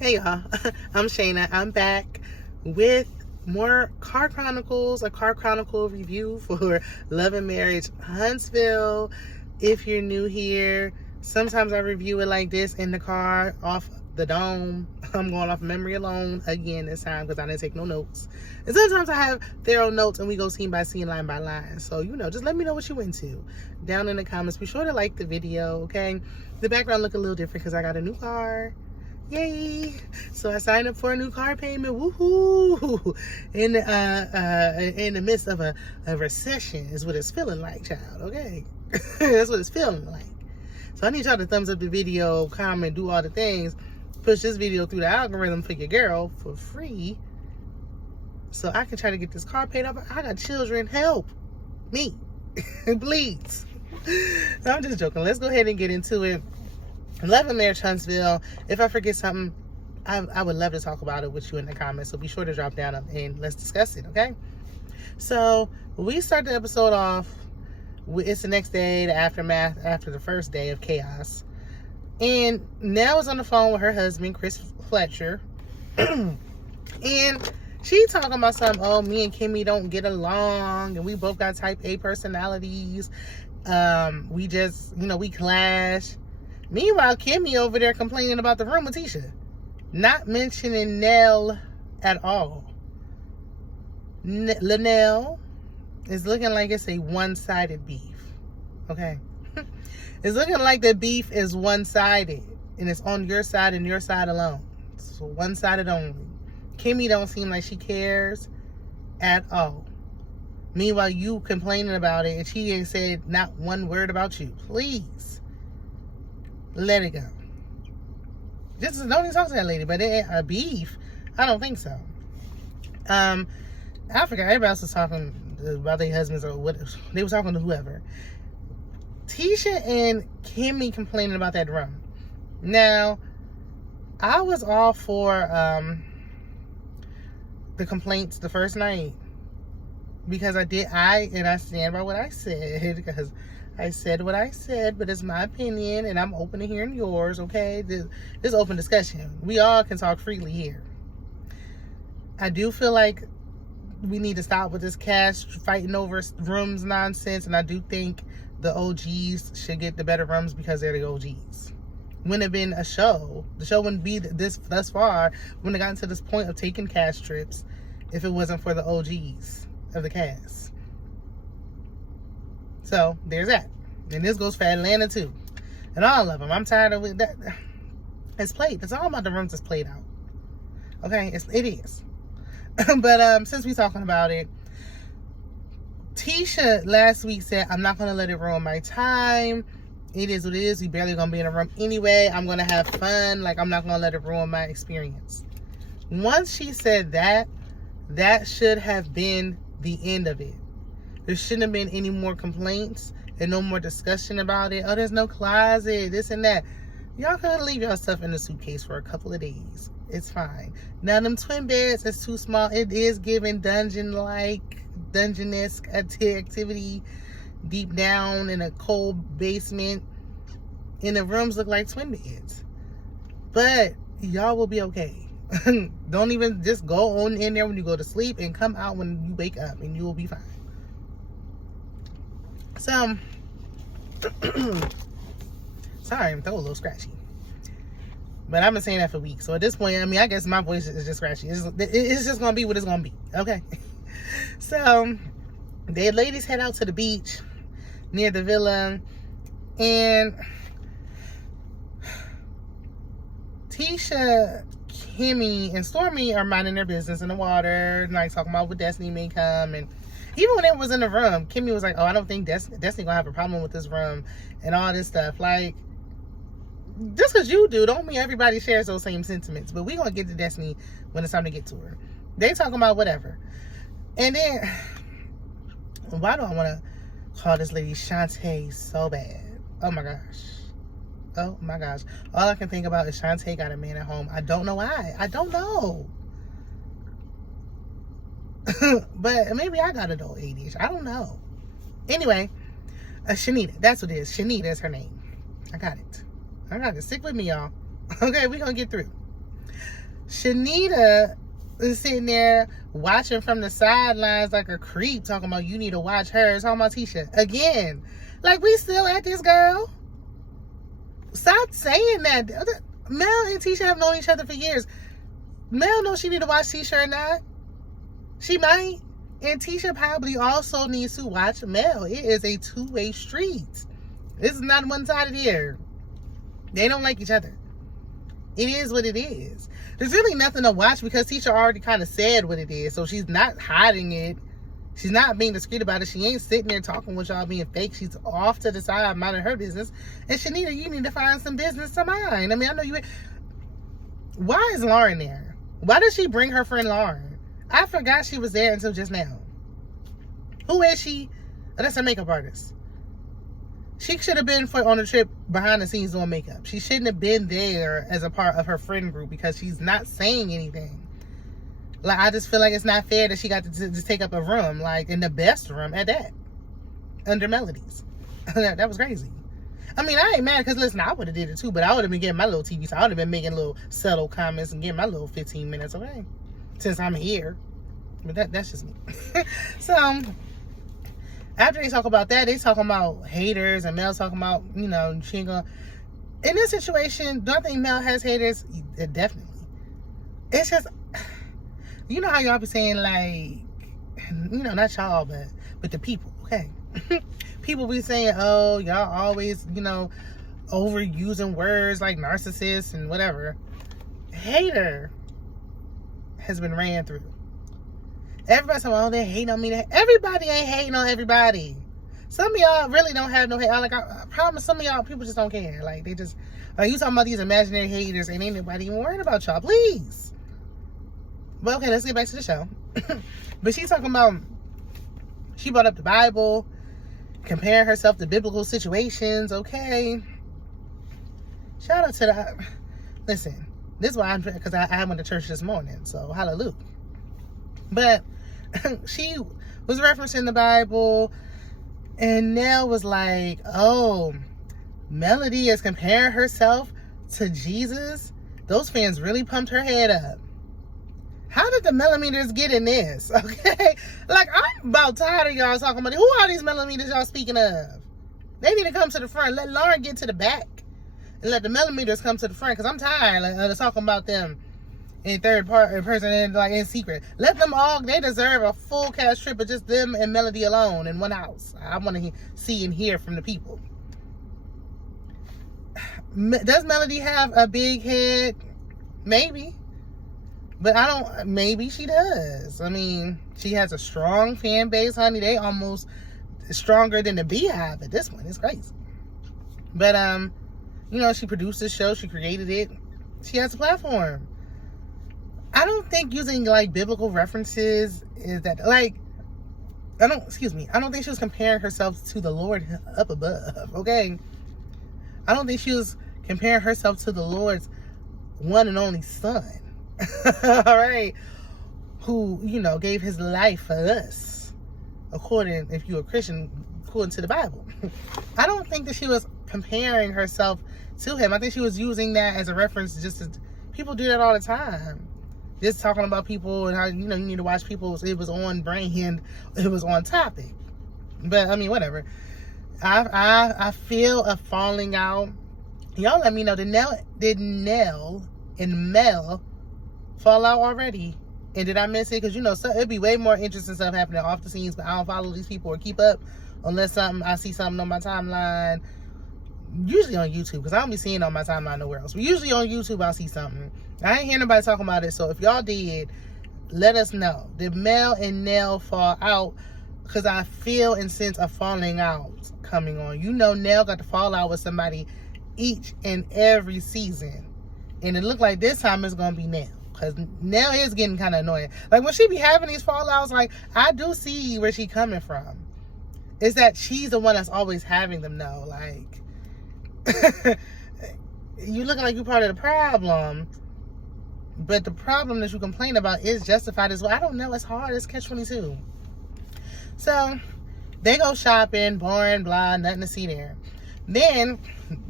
Hey y'all, I'm Shayna. I'm back with more Car Chronicles, a Car Chronicle review for Love and Marriage Huntsville. If you're new here, sometimes I review it like this in the car off the dome. I'm going off memory alone again this time because I didn't take no notes. And sometimes I have thorough notes and we go scene by scene, line by line. So, just let me know what you into down in the comments. Be sure to like the video, okay? The background look a little different because I got a new car. Yay! So I signed up for a new car payment. Woohoo! In the midst of a recession is what it's feeling like, child. Okay, that's what it's feeling like. So I need y'all to thumbs up the video, comment, do all the things, push this video through the algorithm for your girl for free, so I can try to get this car paid off. I got children. Help me, please. I'm just joking. Let's go ahead and get into it. Love and Marriage Huntsville. If I forget something, I would love to talk about it with you in the comments. So be sure to drop down and let's discuss it, okay? So we start the episode off. It's the next day, the aftermath after the first day of chaos. And Nell is on the phone with her husband, Chris Fletcher. And she talking about something, oh, me and Kimmy don't get along. And we both got type A personalities. We just, we clash. Meanwhile, Kimmy over there complaining about the room with Tisha. Not mentioning Nell at all. Linnell is looking like it's a one-sided beef. Okay? It's looking like the beef is one-sided. And it's on your side and your side alone. So one-sided only. Kimmy don't seem like she cares at all. Meanwhile, you complaining about it and she ain't said not one word about you. Please. Let it go. Just don't even talk to that lady. But it ain't a beef. I don't think so. I forgot. Everybody else was talking about their husbands or what. They were talking to whoever. Tisha and Kimmy complaining about that rum. Now, I was all for the complaints the first night because I stand by what I said because I said what I said, but it's my opinion, and I'm open to hearing yours, okay? This open discussion. We all can talk freely here. I do feel like we need to stop with this cash fighting over rooms nonsense, and I do think the OGs should get the better rooms because they're the OGs. Wouldn't have been a show. The show wouldn't be this thus far. Wouldn't have gotten to this point of taking cash trips if it wasn't for the OGs of the cast. So, there's that. And this goes for Atlanta, too. And all of them. I'm tired of it. It's played. It's all about the rooms that's played out. Okay? It is. But, since we're talking about it, Tisha last week said, I'm not going to let it ruin my time. It is what it is. We barely going to be in a room anyway. I'm going to have fun. Like, I'm not going to let it ruin my experience. Once she said that, that should have been the end of it. There shouldn't have been any more complaints and no more discussion about it. Oh, there's no closet, this and that. Y'all can leave y'all stuff in the suitcase for a couple of days. It's fine. Now, them twin beds is too small. It is giving dungeon-esque activity deep down in a cold basement. And the rooms look like twin beds. But y'all will be okay. Don't even just go on in there when you go to sleep and come out when you wake up and you will be fine. So, sorry, I'm a little scratchy. But I've been saying that for weeks. So at this point, I guess my voice is just scratchy. It's just going to be what it's going to be. Okay? So, the ladies head out to the beach near the villa. And Tisha, Kimmy, and Stormy are minding their business in the water. Like, talking about what Destiny may come. And even when it was in the room, Kimmy was like, oh, I don't think Destiny gonna have a problem with this room and all this stuff. Like, just because you do, don't mean everybody shares those same sentiments. But we gonna get to Destiny when it's time to get to her. They talking about whatever. And then, why do I want to call this lady Shantae so bad? Oh my gosh. Oh my gosh. All I can think about is Shantae got a man at home. I don't know why. I don't know. But maybe I got adult ADHD. I don't know. Anyway, Shanita. That's what it is. Shanita is her name. I got it. Stick with me, y'all. Okay, we're going to get through. Shanita is sitting there watching from the sidelines like a creep, talking about you need to watch her. Talking about Tisha again. Like, we still at this girl. Stop saying that. Mel and Tisha have known each other for years. Mel knows she need to watch Tisha or not. She might. And Tisha probably also needs to watch Mel. It is a two-way street. This is not one-sided here. They don't like each other. It is what it is. There's really nothing to watch because Tisha already kind of said what it is. So she's not hiding it. She's not being discreet about it. She ain't sitting there talking with y'all being fake. She's off to the side minding her business. And Shanita, you need to find some business to mind. I mean, I know you... Why is Lauren there? Why did she bring her friend Lauren? I forgot she was there until just now. Who is she? Oh, that's a makeup artist. She should have been on a trip behind the scenes doing makeup. She shouldn't have been there as a part of her friend group because she's not saying anything. Like, I just feel like it's not fair that she got to just take up a room, like, in the best room at that. Under Melodies. That was crazy. I mean, I ain't mad because, listen, I would have did it too, but I would have been getting my little TV, so I would have been making little subtle comments and getting my little 15 minutes, okay? Since I'm here. But that's just me. So, after they talk about that, they talking about haters, and Mel's talking about, you know, she ain't gonna... In this situation, do I think Mel has haters? Definitely. It's just... You know how y'all be saying, like, you know, not y'all, but the people, okay? People be saying, oh, y'all always, you know, overusing words like narcissist and whatever. Hater has been ran through. Everybody's saying, oh, they hate on me. Everybody ain't hating on everybody. Some of y'all really don't have no hate. Like, I promise some of y'all, people just don't care. Like, they just, like, you talking about these imaginary haters and ain't nobody even worried about y'all. Please. But okay, let's get back to the show. But she's talking about, she brought up the Bible, comparing herself to biblical situations, okay? Shout out to the, listen, this is why I'm, because I went to church this morning, so hallelujah. But she was referencing the Bible, and Nell was like, oh, Melody is comparing herself to Jesus? Those fans really pumped her head up. How did the millimeters get in this? Okay? Like, I'm about tired of y'all talking about it. Who are these millimeters y'all speaking of? They need to come to the front. Let Lauren get to the back. And let the millimeters come to the front. Because I'm tired of talking about them in third person and like in secret. Let them all, they deserve a full cast trip of just them and Melody alone in one house. I want to see and hear from the people. Does Melody have a big head? Maybe. But I don't, maybe she does. I mean, she has a strong fan base, honey. They almost stronger than the Beehive at this point. It's crazy. But, you know, she produced this show. She created it. She has a platform. I don't think using, like, biblical references is that, like, I don't think she was comparing herself to the Lord up above, okay? I don't think she was comparing herself to the Lord's one and only son. All right, who, you know, gave his life for us, according, if you're a Christian, according to the Bible. I don't think that she was comparing herself to him. I think she was using that as a reference. Just to, people do that all the time, just talking about people and how, you know, you need to watch people. It was on brand, it was on topic. But I mean, whatever. I feel a falling out. Y'all let me know, did Nell and Mel fall out already? And did I miss it? Because, you know, so it'd be way more interesting stuff happening off the scenes, but I don't follow these people or keep up unless I see something on my timeline, usually on YouTube, because I don't be seeing it on my timeline nowhere else. But usually on YouTube I'll see something. I ain't hear nobody talking about it, so if y'all did, let us know. Did Mel and Nell fall out? Because I feel and sense a falling out coming on. You know, Nell got to fall out with somebody each and every season, and it looked like this time it's gonna be Nell. Because Nell is getting kind of annoying. Like, when she be having these fallouts, like, I do see where she coming from. It's that she's the one that's always having them, though. Like, you looking like you're part of the problem. But the problem that you complain about is justified as well. I don't know. It's hard. It's catch-22. So, they go shopping. Boring, blah, nothing to see there. Then,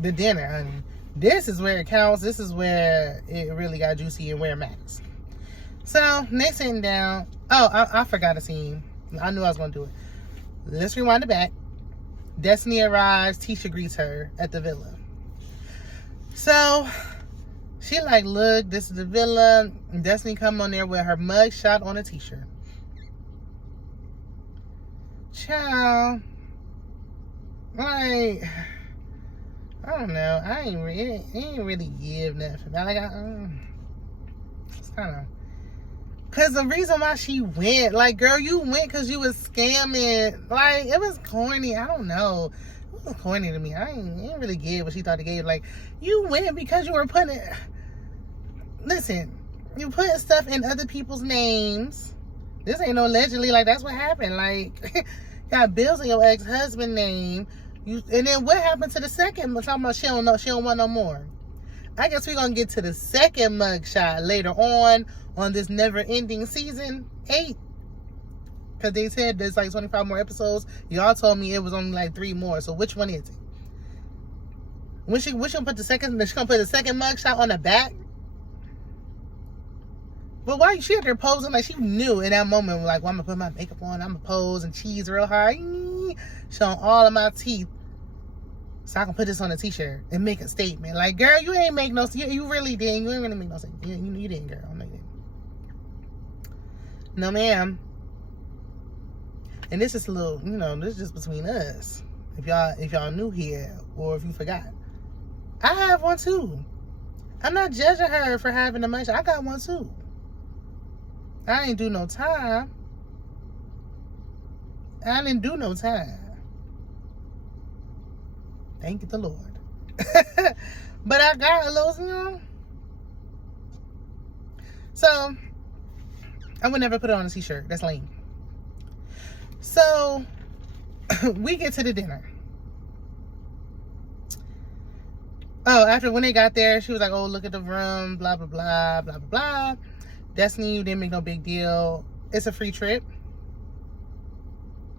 the dinner, honey. This is where it counts. This is where it really got juicy and where it matters. So, next sitting down. Oh, I forgot a scene. I knew I was going to do it. Let's rewind it back. Destiny arrives. Tisha greets her at the villa. So, she like, look, this is the villa. Destiny come on there with her mug shot on a t-shirt. Child. Like, I don't know. It ain't really give nothing. Like, it's kind of... Because the reason why she went, like, girl, you went because you was scamming. Like, it was corny. I don't know. It was corny to me. I ain't really give what she thought it gave. Like, you went because you were putting... Listen, you putting stuff in other people's names. This ain't no allegedly. Like, that's what happened. Like, got bills in your ex-husband's name. And then what happened to the second? We're talking about she don't want no more. I guess we're going to get to the second mugshot later on this never-ending season 8. Because they said there's like 25 more episodes. Y'all told me it was only like 3 more. So which one is it? When she gonna put the second mugshot on the back? But why she out there posing like she knew in that moment, like, well, I'm gonna put my makeup on, I'm gonna pose and cheese real hard, showing all of my teeth, so I can put this on a t-shirt and make a statement. Like, girl, you ain't make no, you really didn't. You ain't really make no statement. You didn't, girl. No, you didn't. No, ma'am. And this is a little, this is just between us. If y'all new here or if you forgot, I have one too. I'm not judging her for having a munch. I got one too. I ain't do no time. I didn't do no time. Thank the Lord. But I got a little, So, I would never put it on a t-shirt. That's lame. So, we get to the dinner. Oh, after when they got there, she was like, oh, look at the room, blah, blah, blah, blah, blah, blah. Destiny, you didn't make no big deal. It's a free trip.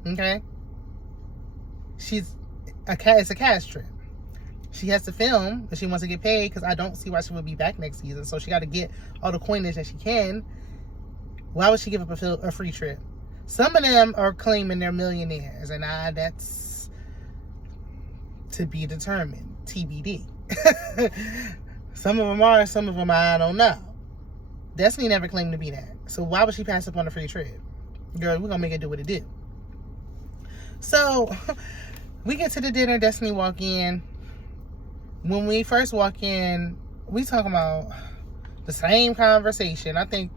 Okay? It's a cash trip. She has to film, but she wants to get paid because I don't see why she would be back next season. So she got to get all the coinage that she can. Why would she give up a free trip? Some of them are claiming they're millionaires, and that's to be determined. TBD. Some of them are, some of them I don't know. Destiny never claimed to be that. So why would she pass up on a free trip? Girl, we're going to make it do what it do. So, we get to the dinner. Destiny walk in. When we first walk in, we talking about the same conversation. I think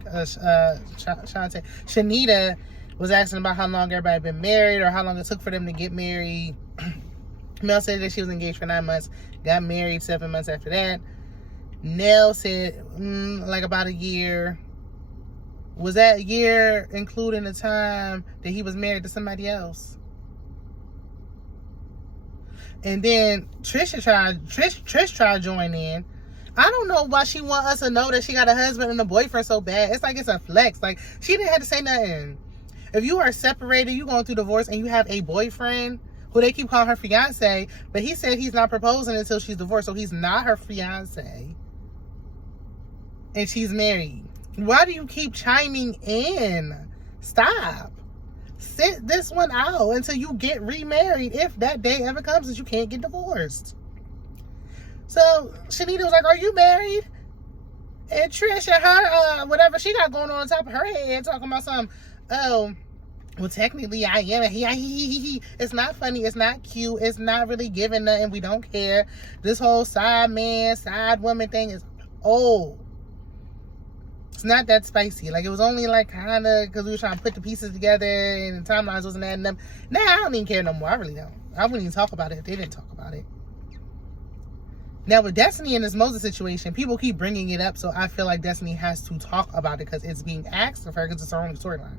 Shanita was asking about how long everybody had been married or how long it took for them to get married. Mel said that she was engaged for 9 months, got married 7 months after that. Nell said like about a year. Was that year including the time that he was married to somebody else? And then Trish tried to join in. I don't know why she want us to know that she got a husband and a boyfriend so bad. It's like it's a flex. Like, she didn't have to say nothing. If you are separated, you going through divorce, and you have a boyfriend who they keep calling her fiance, but he said he's not proposing until she's divorced, so he's not her fiance. And she's married. Why do you keep chiming in? Stop. Sit this one out until you get remarried, if that day ever comes that you can't get divorced. So Shanita was like, are you married? And Trish and her, whatever she got going on top of her head, talking about something. Oh, well, technically I am. It's not funny. It's not cute. It's not really giving nothing. We don't care. This whole side man, side woman thing is old. It's not that spicy. Like, it was only like kind of because we were trying to put the pieces together and the timelines wasn't adding up. Now I don't even care no more. I really don't. I wouldn't even talk about it if they didn't talk about it. Now with Destiny in this Moses situation, people keep bringing it up, so I feel like Destiny has to talk about it because it's being asked of her because it's her own storyline.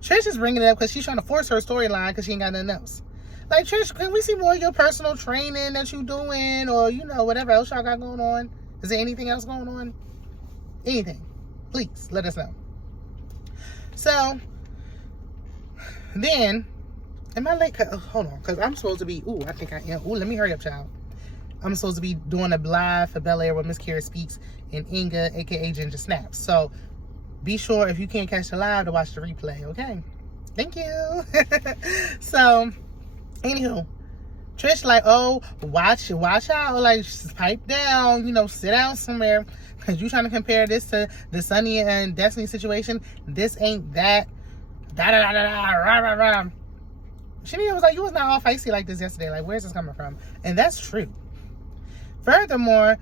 Trish is bringing it up because she's trying to force her storyline because she ain't got nothing else. Like, Trish, can we see more of your personal training that you doing, or whatever else y'all got going on? Is there anything else going on? Anything? Please let us know. So then, am I late? Hold on, because I'm supposed to be. I think I am. Let me hurry up, child. I'm supposed to be doing a live for Bel Air with Miss Kara Speaks and Inga, aka Ginger Snaps. So be sure if you can't catch the live to watch the replay, okay? Thank you. So, anywho, Trish like, oh, watch out, like, pipe down, sit down somewhere, because you trying to compare this to the Sunny and Destiny situation. This ain't that. Rah. Shania was like, you was not all feisty like this yesterday. Like, where's this coming from? And that's true. Furthermore,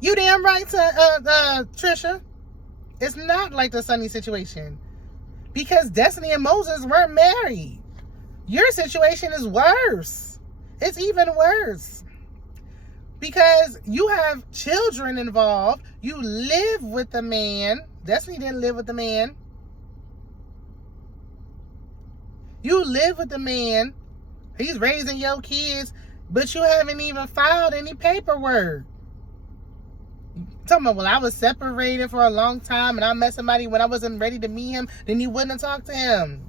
you damn right, Trisha. It's not like the Sunny situation. Because Destiny and Moses weren't married. Your situation is worse. It's even worse. Because you have children involved. You live with the man. Destiny didn't live with the man. You live with the man. He's raising your kids. But you haven't even filed any paperwork. Talking about, well, I was separated for a long time and I met somebody when I wasn't ready to meet him, then you wouldn't have talked to him.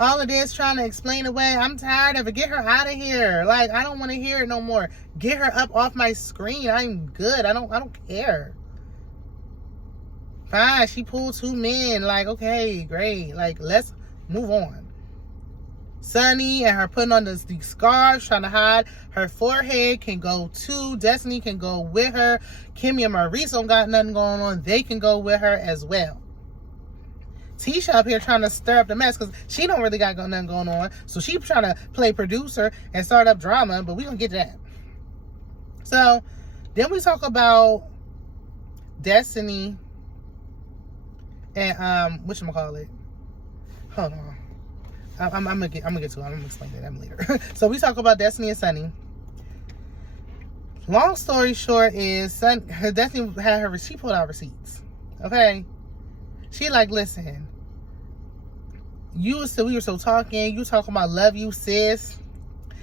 All of this trying to explain away. I'm tired of it. Get her out of here. Like, I don't want to hear it no more. Get her up off my screen. I'm good. I don't care. Fine, she pulled 2 men. Like, okay, great. Like, let's move on. Sunny and her putting on these scarves, trying to hide her forehead, can go too. Destiny can go with her. Kimmy and Maurice don't got nothing going on. They can go with her as well. Tisha up here trying to stir up the mess because she don't really got nothing going on. So she trying to play producer and start up drama, but we gonna get to that. So then we talk about Destiny and whatchamacallit. Hold on. I'm gonna get to it. I'm gonna explain that later. So we talk about Destiny and Sunny. Long story short is Destiny had her, she pulled out receipts. Okay? She like, listen, we were still talking, you talking about love you, sis.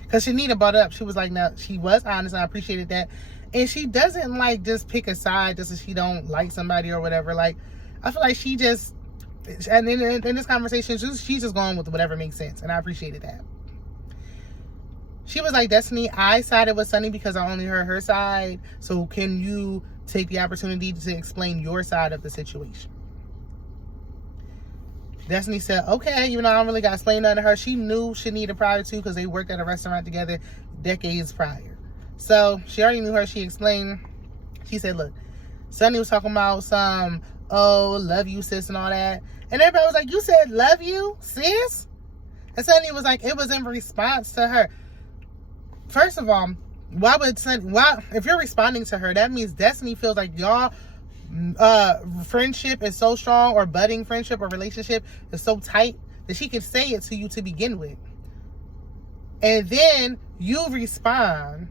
Cause Shanita brought it up. She was like, no, she was honest and I appreciated that. And she doesn't like just pick a side just as she don't like somebody or whatever. Like, I feel like she just, and in this conversation, she's just going with whatever makes sense. And I appreciated that. She was like, Destiny, I sided with Sunny because I only heard her side. So can you take the opportunity to explain your side of the situation? Destiny said, okay, I don't really got to explain nothing to her. She knew Shanita prior to because they worked at a restaurant together decades prior. So she already knew her. She explained. She said, look, Sunny was talking about some, oh, love you, sis, and all that. And everybody was like, you said love you, sis? And Sunny was like, it was in response to her. First of all, if you're responding to her, that means Destiny feels like y'all friendship is so strong, or budding friendship or relationship is so tight that she could say it to you to begin with. And then you respond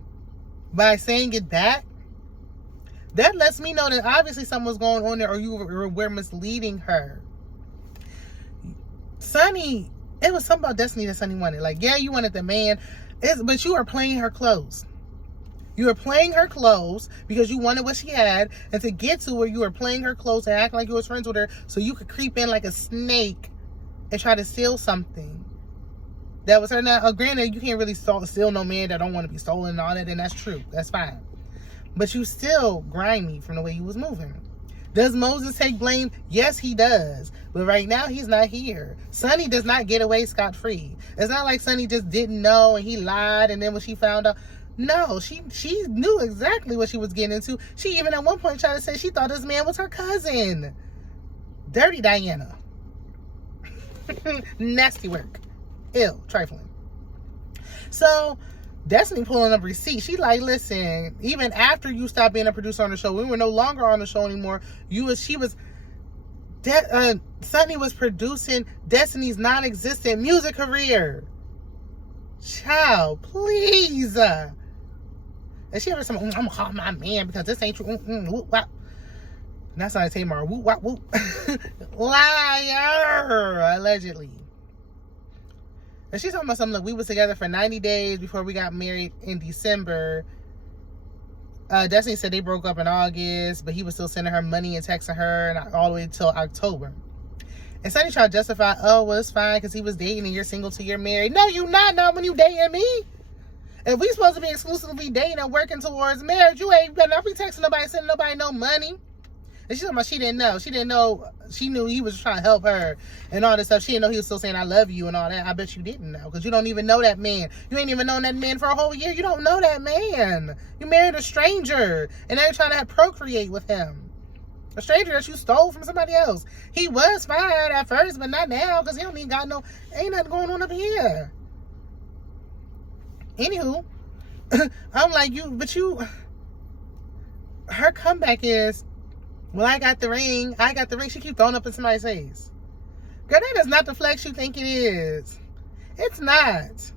by saying it back. That lets me know that obviously something was going on there, or you were misleading her. Sunny, it was something about Destiny that Sunny wanted. Like, yeah, you wanted the man, but you are playing her clothes. You were playing her clothes because you wanted what she had, and to get to where you were playing her clothes and acting like you was friends with her so you could creep in like a snake and try to steal something that was her. Now, granted, you can't really steal no man that don't want to be stolen and all that, and that's true. That's fine. But you still grimy from the way you was moving. Does Moses take blame? Yes, he does. But right now, he's not here. Sunny does not get away scot-free. It's not like Sunny just didn't know and he lied, and then when she found out, no, she knew exactly what she was getting into. She even at one point tried to say she thought this man was her cousin. Dirty Diana. Nasty work. Ew, trifling. So Destiny pulling up receipts. She like, listen, even after you stopped being a producer on the show, we were no longer on the show anymore. Sunny was producing Destiny's non-existent music career. Child, please. And she ever said, I'm gonna call my man because this ain't true. Whoop, wop. And that's how I say more. Whoop, wop, whoop. Liar, allegedly. And she's talking about something like, we was together for 90 days before we got married in December. Destiny said they broke up in August, but he was still sending her money and texting her and all the way till October. And Sunny tried to justify, oh, well, it's fine because he was dating and you're single till you're married. No, you not when you dating me. If we supposed to be exclusively dating and working towards marriage, you ain't better not be texting nobody, sending nobody no money. And she talking about she didn't know. She didn't know. She knew he was trying to help her and all this stuff. She didn't know he was still saying I love you and all that. I bet you didn't know, because you don't even know that man. You ain't even known that man for a whole year. You don't know that man. You married a stranger, and now you're trying to procreate with him. A stranger that you stole from somebody else. He was fine at first, but not now, because he don't even got ain't nothing going on up here. Anywho, I'm like, her comeback is, well, I got the ring. She keep throwing up in somebody's face. Girl, that is not the flex you think it is. It's not.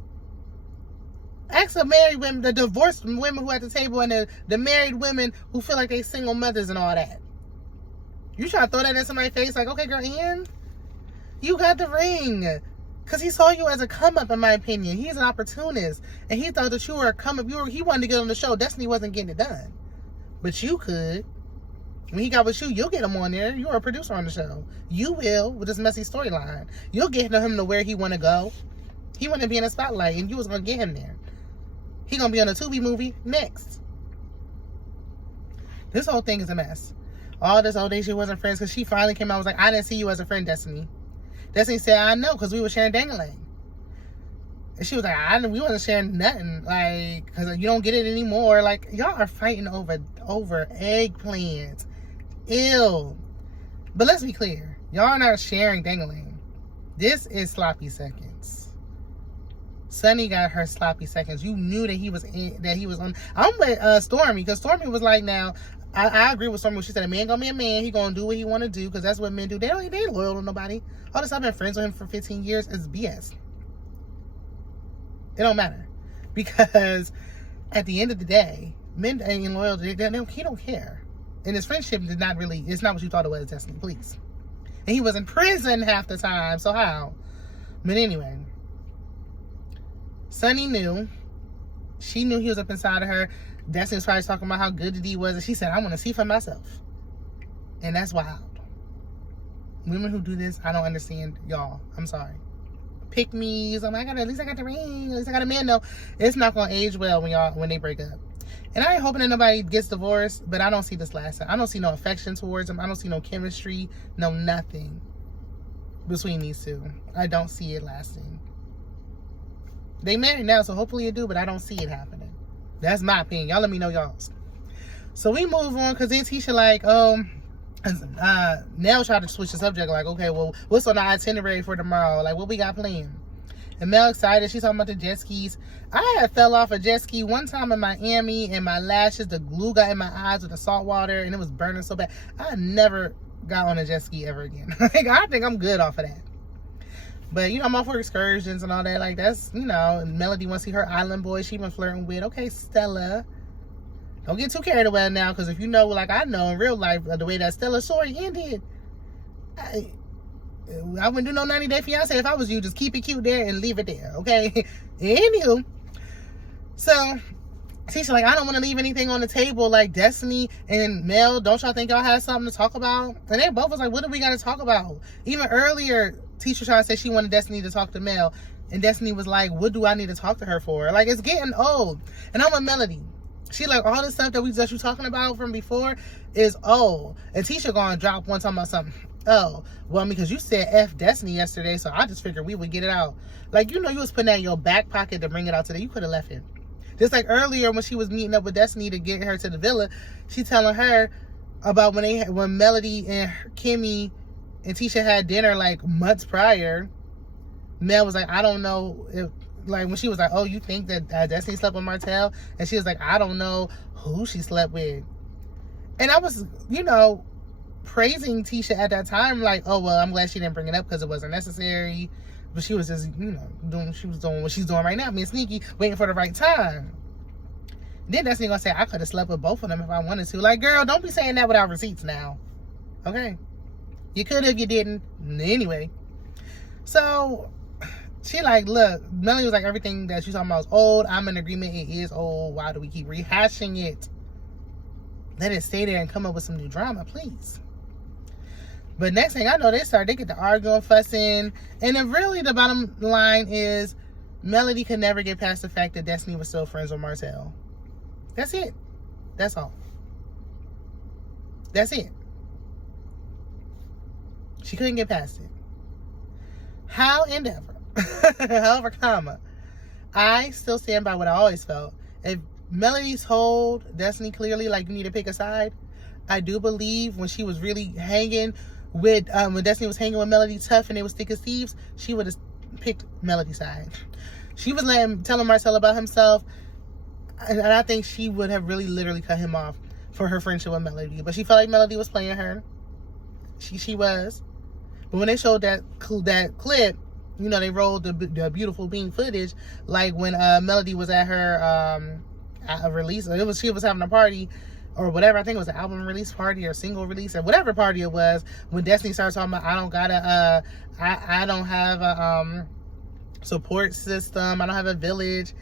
Ask the married women, the divorced women who at the table, and the married women who feel like they single mothers and all that. You try to throw that in somebody's face like, okay, girl, Ian, you got the ring. Because he saw you as a come-up, in my opinion. He's an opportunist. And he thought that you were a come-up. He wanted to get on the show. Destiny wasn't getting it done. But you could. When he got with you, you'll get him on there. You're a producer on the show. You will, with this messy storyline. You'll get him to where he want to go. He want to be in the spotlight, and you was going to get him there. He going to be on a Tubi movie next. This whole thing is a mess. All this old day she wasn't friends, because she finally came out and was like, I didn't see you as a friend, Destiny. Destiny said, I know, because we were sharing dangling. And she was like, we wasn't sharing nothing, like, because you don't get it anymore. Like, y'all are fighting over eggplants. Ew. But let's be clear. Y'all are not sharing dangling. This is sloppy seconds. Sunny got her sloppy seconds. You knew that he was on. I'm with Stormy, because Stormy was like, now, I agree with Stormy when she said a man gonna be a man. He gonna do what he want to do, because that's what men do. They ain't loyal to nobody. All this I've been friends with him for 15 years is BS. It don't matter, because at the end of the day, men ain't loyal. He don't care, and his friendship is not really. It's not what you thought it was, Destiny. Please. And he was in prison half the time. So how? But anyway, Sunny knew. She knew he was up inside of her. Destiny was probably talking about how good the D was, and she said, I want to see for myself. And that's wild. Women who do this, I don't understand y'all. I'm sorry. Pick me's. I'm like, at least I got the ring. At least I got a man. No, it's not gonna age well when they break up. And I ain't hoping that nobody gets divorced, but I don't see this lasting. I don't see no affection towards them. I don't see no chemistry, no nothing between these two. I don't see it lasting. They married now, so hopefully it do, but I don't see it happening. That's my opinion. Y'all let me know y'all's. So we move on, because then Tisha like, Nell tried to switch the subject, like, okay, well, what's on the itinerary for tomorrow? Like, what we got planned? And Mel excited. She's talking about the jet skis. I had fell off a jet ski one time in Miami, and my lashes, the glue got in my eyes with the salt water, and it was burning so bad. I never got on a jet ski ever again. Like, I think I'm good off of that. But, I'm off for excursions and all that. Like, that's, Melody wants to see her island boy she been flirting with. Okay, Stella. Don't get too carried away now, because if you know, like I know in real life, the way that Stella's story ended, I wouldn't do no 90-day fiance if I was you. Just keep it cute there and leave it there, okay? Anywho, so Tisha like, I don't want to leave anything on the table. Like, Destiny and Mel, don't y'all think y'all have something to talk about? And they both was like, what do we got to talk about? Even earlier, Tisha tried to say she wanted Destiny to talk to Mel, and Destiny was like, what do I need to talk to her for? Like, it's getting old. And I'm a Melody. She like, all the stuff that you talking about from before is old. And Tisha gonna drop one talking about something. Oh, well, because you said F Destiny yesterday, so I just figured we would get it out. Like, you was putting that in your back pocket to bring it out today. You could have left it. Just like earlier when she was meeting up with Destiny to get her to the villa, she telling her about when Melody and Kimmy and Tisha had dinner like months prior. Mel was like, I don't know if, like, when she was like, oh, you think that Destiny slept with Martell? And she was like, I don't know who she slept with. And I was, praising Tisha at that time, like, oh, well, I'm glad she didn't bring it up because it wasn't necessary. But she was just, doing what she's doing right now, being sneaky, waiting for the right time. Then Destiny gonna say, I could have slept with both of them if I wanted to. Like, girl, don't be saying that without receipts now. Okay? You could have, you didn't. Anyway. So she like, look, Melanie was like, everything that she's talking about is old. I'm in agreement, it is old. Why do we keep rehashing it? Let it stay there and come up with some new drama, please. But next thing I know, they get to arguing, fussing. And then really the bottom line is Melody could never get past the fact that Destiny was still friends with Martell. That's it. That's all. That's it. She couldn't get past it. However, I still stand by what I always felt. If Melody told Destiny clearly, like, you need to pick a side, I do believe when she was really hanging with, when Destiny was hanging with Melody tough and it was thick as thieves, she would have picked Melody's side. She was telling Marcel about himself, and I think she would have really literally cut him off for her friendship with Melody. But she felt like Melody was playing her. She was. But when they showed that clip, you know, they rolled the beautiful beam footage, like when Melody was at her release. She was having a party or whatever. I think it was an album release party or single release or whatever party it was. When Destiny started talking about, I don't have a support system. I don't have a village.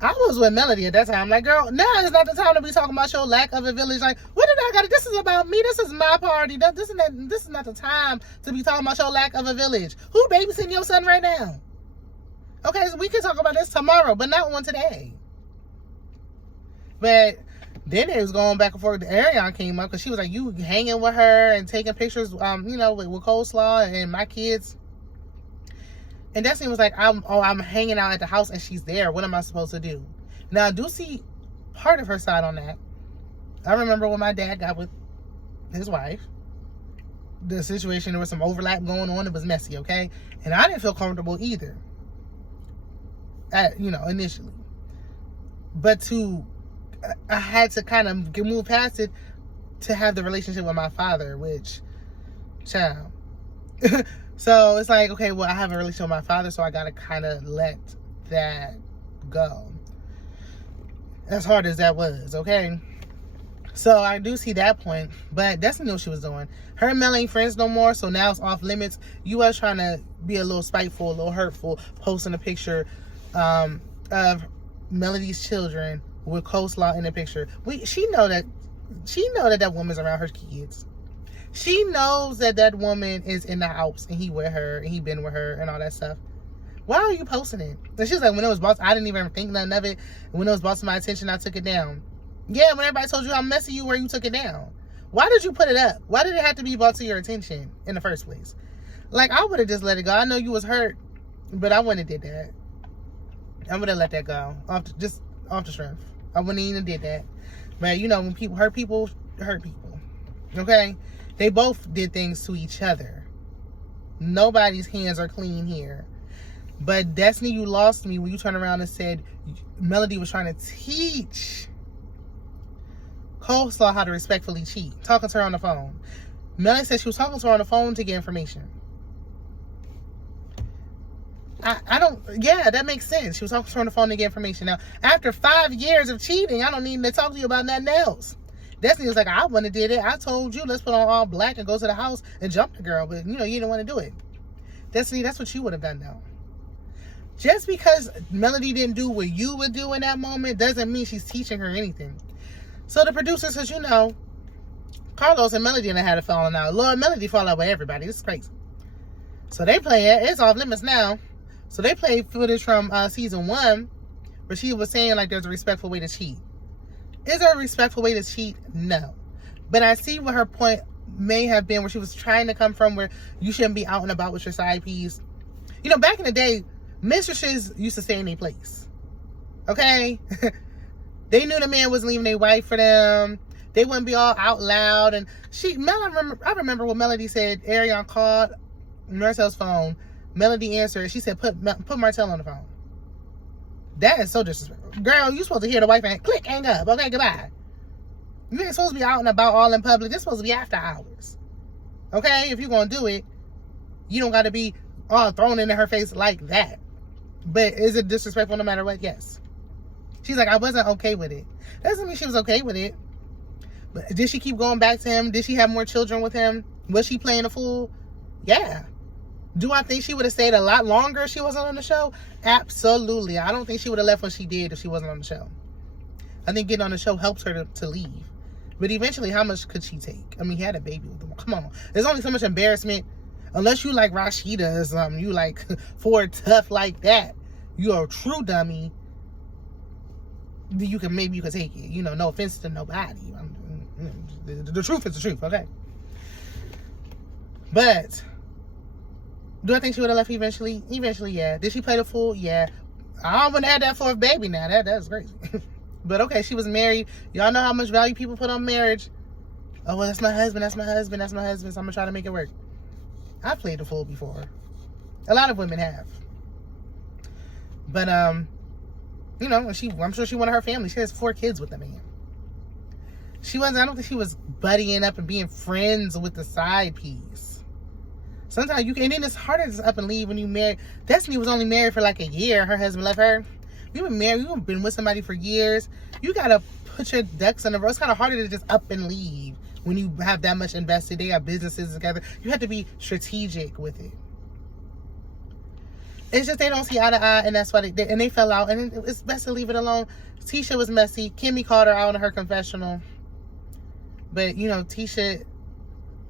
I was with Melody at that time. Like, girl, now is not the time to be talking about your lack of a village. Like, what did I got? This is about me. This is my party. This is not the time to be talking about your lack of a village. Who babysitting your son right now? Okay, so we can talk about this tomorrow, but not one today. But then it was going back and forth. Ariane came up because she was like, you hanging with her and taking pictures, with coleslaw and my kids. And Destiny was like, I'm hanging out at the house and she's there. What am I supposed to do? Now, I do see part of her side on that. I remember when my dad got with his wife, the situation, there was some overlap going on. It was messy, okay? And I didn't feel comfortable either, initially. But I had to kind of move past it to have the relationship with my father, which, child. So it's like, okay, well, I have a relationship with my father, so I got to kind of let that go. As hard as that was, okay? So I do see that point, but Destiny knew what she was doing. Her and Mel ain't friends no more, so now it's off limits. You are trying to be a little spiteful, a little hurtful, posting a picture of Melody's children with coleslaw in the picture. She know that woman's around her kids. She knows that woman is in the house and he with her and he been with her and all that stuff. Why are you posting it? And she was like, when it was brought, I didn't even think nothing of it. When it was brought to my attention, I took it down. Yeah, when everybody told you how messy you were, you took it down. Why did you put it up? Why did it have to be brought to your attention in the first place? Like, I would have just let it go. I know you was hurt, but I wouldn't have did that. I would have let that go off the strength. I wouldn't even did that. But when people hurt people, okay? They both did things to each other. Nobody's hands are clean here. But Destiny, you lost me when you turned around and said Melody was trying to teach Coleslaw how to respectfully cheat. Talking to her on the phone. Melody said she was talking to her on the phone to get information. That makes sense. She was talking to her on the phone to get information. Now, after 5 years of cheating, I don't need to talk to you about nothing else. Destiny was like, I wouldn't have did it. I told you, let's put on all black and go to the house and jump the girl. But, you didn't want to do it. Destiny, that's what you would have done, though. Just because Melody didn't do what you would do in that moment doesn't mean she's teaching her anything. So the producers, as you know, Carlos and Melody had a falling out. Lord, Melody fall out with everybody. This is crazy. So they play it. It's off limits now. So they played footage from season 1 where she was saying, like, there's a respectful way to cheat. Is there a respectful way to cheat? No. But I see what her point may have been, where she was trying to come from, where you shouldn't be out and about with your side piece. Back in the day, mistresses used to stay in their place. Okay? They knew the man wasn't leaving their wife for them. They wouldn't be all out loud. And I remember what Melody said. Ariane called Marcel's phone. Melody answered. She said, put Marcel on the phone. That is so disrespectful. Girl, you supposed to hear the wife and click, hang up. Okay, goodbye. You ain't supposed to be out and about all in public. This supposed to be after hours. Okay? If you're going to do it, you don't got to be all thrown into her face like that. But is it disrespectful no matter what? Yes. She's like, I wasn't okay with it. That doesn't mean she was okay with it. But did she keep going back to him? Did she have more children with him? Was she playing a fool? Yeah. Do I think she would have stayed a lot longer if she wasn't on the show? Absolutely. I don't think she would have left when she did if she wasn't on the show. I think getting on the show helps her to leave. But eventually, how much could she take? I mean, he had a baby with him. Come on. There's only so much embarrassment. Unless you like Rashida or something. You like Ford Tough like that. you're a true dummy, you can take it. You know, no offense to nobody. The truth is the truth, okay? But do I think she would have left eventually? Eventually, yeah. Did she play the fool? Yeah. I don't want to have that fourth baby now. That's crazy. But okay, she was married. Y'all know how much value people put on marriage. Oh, well, that's my husband, that's my husband, that's my husband, so I'm going to try to make it work. I've played the fool before. A lot of women have. But, you know, I'm sure she wanted her family. She has 4 kids with the man. I don't think she was buddying up and being friends with the side piece. Sometimes you can, and then it's harder to up and leave when you marry. Destiny was only married for like a year. Her husband left her. You've been married, you've been with somebody for years. You got to put your ducks in a row. It's kind of harder to just up and leave when you have that much invested. They got businesses together. You have to be strategic with it. It's just they don't see eye to eye, and that's why they fell out. And it's best to leave it alone. Tisha was messy. Kimmy called her out in her confessional. But, you know, Tisha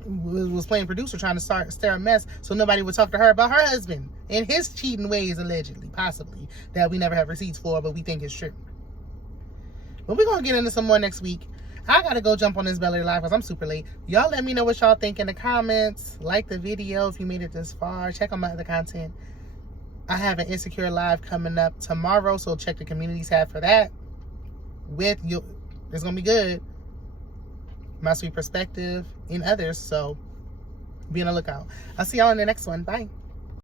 was playing producer, trying to stir a mess so nobody would talk to her about her husband and his cheating ways, allegedly, possibly, that we never have receipts for, but we think it's true. But we're going to get into some more next week. I got to go jump on this Belly Live because I'm super late. Y'all let me know what y'all think in the comments. Like the video if you made it this far. Check on my other content. I have an Insecure Live coming up tomorrow, so check the community tab for that. It's going to be good. My sweet perspective and others, so be on the lookout. I'll see y'all in the next one. Bye.